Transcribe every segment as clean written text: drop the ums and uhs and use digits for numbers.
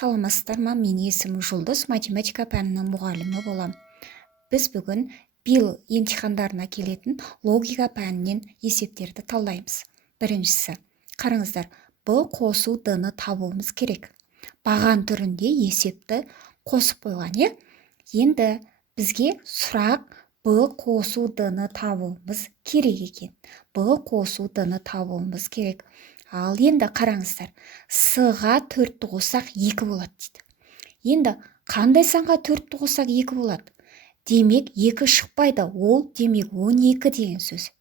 Саламатсыздар ма? Менің есімім Жұлдыз, математика пәнінің мұғалімі болам. Біз бүгін бил емтихандарына келетін логика пәнінен есептерді талдаймыз. Біріншісі, қараңыздар, Б қосу Д-ны табуымыз керек. Баған түрінде есепті қосып қойған, Енді бізге сұрақ Б қосу Д-ны табуымыз керек екен. Б қосу Д-ны табуымыз керек. Ал енді қараңыздар, С-ға 4-ті қоссақ 2 болады дейді. Енді қандай санға 4-ті қоссақ 2 болады? Демек 2 шықпайды, ол демек 12 деген сөз.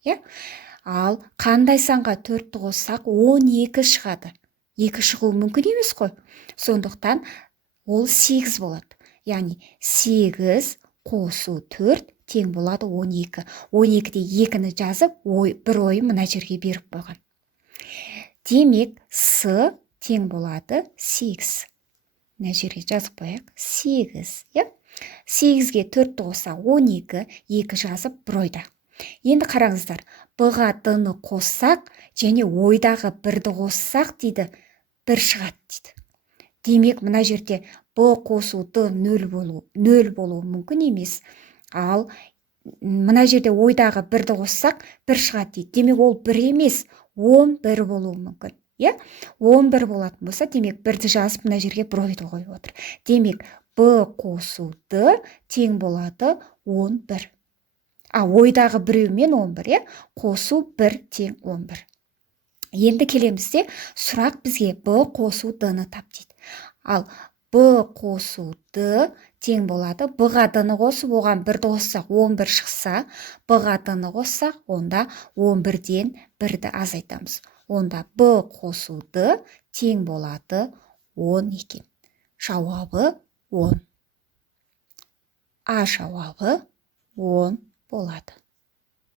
Ал қандай санға 4-ті қоссақ 12 шығады. 2 шығуы мүмкін емес қой. Сондықтан ол 8 болады. Яғни 8 қосу 4 тең болады 12. 12-де 2-ні жазып, бір ойын мына жерге беріп қойған. Демек, С тең болады 8. Мына жерге жазып қояйық. 8, 8-ге 4-ті қоссақ 12, 2 жазып бір ойда. Енді қараңыздар, Б-ға Д-ны қоссақ, және ойдағы 1-ді қоссақ дейді, 1 шығады дейді. Демек, мына жерде Б қосу Д 0 болуы мүмкін емес. Ал мына жерде ойдағы 1-ді қоссақ 1 шығады дейді. Демек, ол 1 емес, 11 болуы мүмкін. 11 болатын болса, демек 1-ді жазып мына жерге бір ойды қойып отыр. Демек, Б қосу Д тең болады 11. Ойдағы біреумен 11, қосу 1 тең 11. Енді келемізде, сұрақ бізге Б қосу Д-ны тап дейді. Ал Б қосу Д тең болады. Б-ға Д-ны қосып, оған 1-ді қоссақ 11 шықса, Б-ға Д-ны қоссақ, онда 11-ден 1-ді азайтамыз. Онда Б қосу Д тең болады 10 екен. Жауабы 10. А жауабы 10 болады.